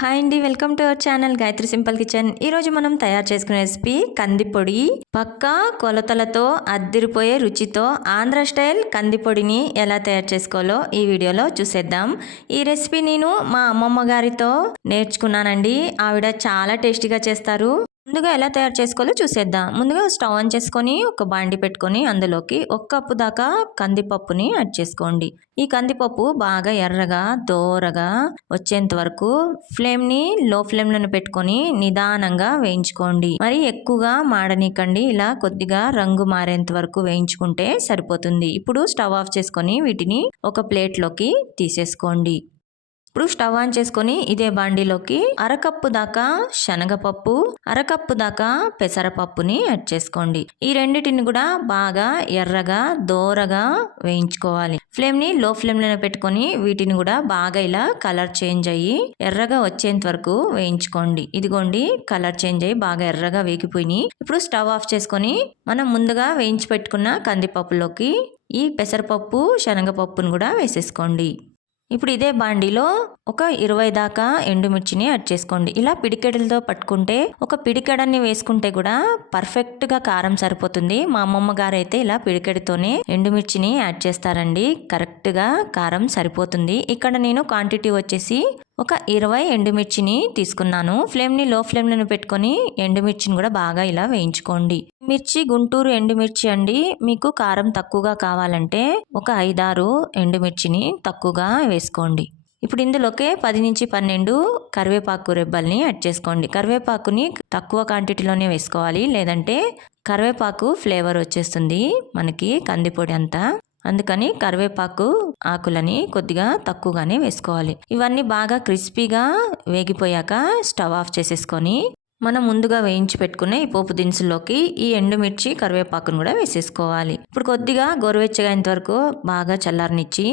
Hi అండి welcome to our channel Gayathri simple kitchen. ఈరోజు మనం తయారు చేసుకునే రెసిపీ కందిపొడి. పక్కా కొలతలతో అద్దిరిపోయే రుచితో ఆంధ్ర స్టైల్ కందిపొడిని ఎలా తయారు చేసుకోవాలో ఈ వీడియోలో చూసేద్దాం. ఈ రెసిపీ నేను మా అమ్మమ్మ గారితో నేర్చుకున్నానండి. ఆవిడ చాలా టేస్టీగా చేస్తారు. ముందుగా ఎలా తయారు చేసుకోవాలో చూసేద్దాం. ముందుగా స్టవ్ ఆన్ చేసుకొని ఒక బాండి పెట్టుకొని అందులోకి ఒక కప్పు దాకా కందిపప్పుని యాడ్ చేసుకోండి. ఈ కందిపప్పు బాగా ఎర్రగా దోరగా వచ్చేంత వరకు ఫ్లేమ్ని లో ఫ్లేమ్లను పెట్టుకొని నిదానంగా వేయించుకోండి. మరి ఎక్కువగా మాడనీకండి ఇలా కొద్దిగా రంగు మారేంత వరకు వేయించుకుంటే సరిపోతుంది. ఇప్పుడు స్టవ్ ఆఫ్ చేసుకొని వీటిని ఒక ప్లేట్లోకి తీసేసుకోండి. ఇప్పుడు స్టవ్ ఆన్ చేసుకొని ఇదే బాండీలోకి అరకప్పు దాకా శనగపప్పు అరకప్పు దాకా పెసరపప్పుని యాడ్ చేసుకోండి. ఈ రెండింటిని కూడా బాగా ఎర్రగా దోరగా వేయించుకోవాలి. ఫ్లేమ్ని లో ఫ్లేమ్ పెట్టుకొని వీటిని కూడా బాగా ఇలా కలర్ చేంజ్ అయ్యి ఎర్రగా వచ్చేంత వరకు వేయించుకోండి. ఇదిగోండి కలర్ చేంజ్ అయ్యి బాగా ఎర్రగా వేగిపోయినాయి. ఇప్పుడు స్టవ్ ఆఫ్ చేసుకొని మనం ముందుగా వేయించి పెట్టుకున్న కందిపప్పులోకి ఈ పెసరపప్పు శనగపప్పును కూడా వేసేసుకోండి. ఇప్పుడు ఇదే బాండీలో ఒక ఇరవై దాకా ఎండుమిర్చిని యాడ్ చేసుకోండి. ఇలా పిడికెడలతో పట్టుకుంటే ఒక పిడికెడని వేసుకుంటే కూడా పర్ఫెక్ట్గా కారం సరిపోతుంది. మా అమ్మమ్మ గారు అయితే ఇలా పిడికెడితోనే ఎండుమిర్చిని యాడ్ చేస్తారండి. కరెక్ట్గా కారం సరిపోతుంది. ఇక్కడ నేను క్వాంటిటీ వచ్చేసి ఒక ఇరవై ఎండుమిర్చిని తీసుకున్నాను. ఫ్లేమ్ని లో ఫ్లేమ్లను పెట్టుకొని ఎండుమిర్చిని కూడా బాగా ఇలా వేయించుకోండి. మిర్చి గుంటూరు ఎండుమిర్చి అండి. మీకు కారం తక్కువగా కావాలంటే ఒక ఐదారు ఎండుమిర్చిని తక్కువగా వేసుకోండి. ఇప్పుడు ఇందులోకే పది నుంచి పన్నెండు కరివేపాకు రెబ్బల్ని యాడ్ చేసుకోండి. కరివేపాకుని తక్కువ క్వాంటిటీలోనే వేసుకోవాలి. లేదంటే కరివేపాకు ఫ్లేవర్ వచ్చేస్తుంది మనకి కందిపొడి అంతా. అందుకని కరివేపాకు ఆకులని కొద్దిగా తక్కువగానే వేసుకోవాలి. ఇవన్నీ బాగా క్రిస్పీగా వేగిపోయాక స్టవ్ ఆఫ్ చేసేసుకొని మనం ముందుగా వేయించి పెట్టుకున్న ఈ పోపు దినుసుల్లోకి ఈ ఎండుమిర్చి కరివేపాకును కూడా వేసేసుకోవాలి. ఇప్పుడు కొద్దిగా గోరువెచ్చగా వరకు బాగా చల్లారనిచ్చి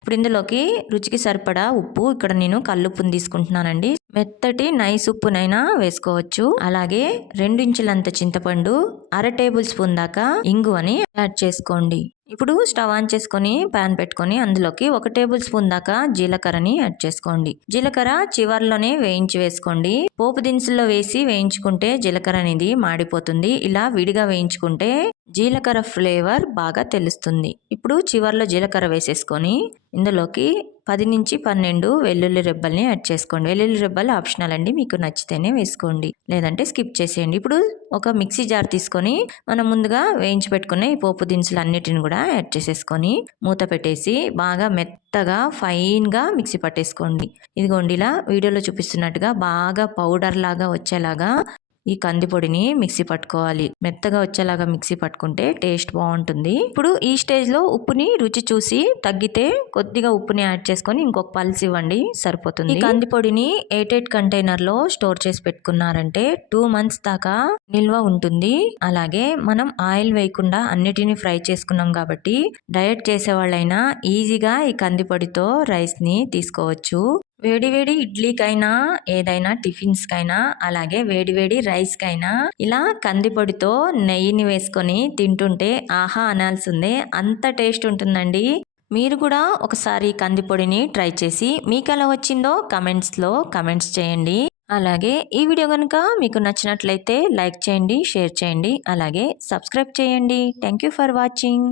ఇప్పుడు ఇందులోకి రుచికి సరిపడా ఉప్పు ఇక్కడ నేను కల్లుప్పుని తీసుకుంటున్నానండి. మెత్తటి నైస్ ఉప్పునైనా వేసుకోవచ్చు. అలాగే రెండించులంత చింతపండు అర టేబుల్ స్పూన్ దాకా ఇంగువని యాడ్ చేసుకోండి. ఇప్పుడు స్టవ్ ఆన్ చేసుకొని పాన్ పెట్టుకొని అందులోకి ఒక టేబుల్ స్పూన్ దాకా జీలకర్రని యాడ్ చేసుకోండి. జీలకర్ర చివర్లోనే వేయించి వేసుకోండి. పోపు దినుసుల్లో వేసి వేయించుకుంటే జీలకర్ర అనేది మాడిపోతుంది. ఇలా విడిగా వేయించుకుంటే జీలకర్ర ఫ్లేవర్ బాగా తెలుస్తుంది. ఇప్పుడు చివర్లో జీలకర్ర వేసేసుకొని ఇందులోకి పది నుంచి పన్నెండు వెల్లుల్లి రెబ్బల్ని యాడ్ చేసుకోండి. వెల్లుల్లి రెబ్బలు ఆప్షనల్ అండి. మీకు నచ్చితేనే వేసుకోండి. లేదంటే స్కిప్ చేసేయండి. ఇప్పుడు ఒక మిక్సీ జార్ తీసుకొని మనం ముందుగా వేయించి పెట్టుకున్న ఈ పోపు దినుసులు అన్నిటిని కూడా యాడ్ చేసేసుకొని మూత పెట్టేసి బాగా మెత్తగా ఫైన్గా మిక్సీ పట్టేసుకోండి. ఇదిగోండి ఇలా వీడియోలో చూపిస్తున్నట్టుగా బాగా పౌడర్ లాగా వచ్చేలాగా ఈ కందిపొడిని మిక్సీ పట్టుకోవాలి. మెత్తగా వచ్చేలాగా మిక్సీ పట్టుకుంటే టేస్ట్ బాగుంటుంది. ఇప్పుడు ఈ స్టేజ్లో ఉప్పుని రుచి చూసి తగ్గితే కొద్దిగా ఉప్పుని యాడ్ చేసుకొని ఇంకొక పల్స్ ఇవ్వండి. సరిపోతుంది. ఈ కందిపొడిని ఎయిట్ ఎయిట్ కంటైనర్లో స్టోర్ చేసి పెట్టుకున్నారంటే టూ మంత్స్ దాకా నిల్వ ఉంటుంది. అలాగే మనం ఆయిల్ వేయకుండా అన్నిటిని ఫ్రై చేసుకున్నాం కాబట్టి డయట్ చేసే వాళ్ళైనా ఈజీగా ఈ కందిపొడితో రైస్ని తీసుకోవచ్చు. వేడివేడి ఇడ్లీకైనా ఏదైనా టిఫిన్స్కైనా అలాగే వేడివేడి రైస్కైనా ఇలా కందిపొడితో నెయ్యిని వేసుకొని తింటుంటే ఆహా అనాల్సిందే. అంత టేస్ట్ ఉంటుందండి. మీరు కూడా ఒకసారి కందిపొడిని ట్రై చేసి మీకు ఎలా వచ్చిందో కమెంట్స్లో కమెంట్స్ చేయండి. అలాగే ఈ వీడియో కనుక మీకు నచ్చినట్లయితే లైక్ చేయండి షేర్ చేయండి అలాగే సబ్స్క్రైబ్ చేయండి. Thank you for watching.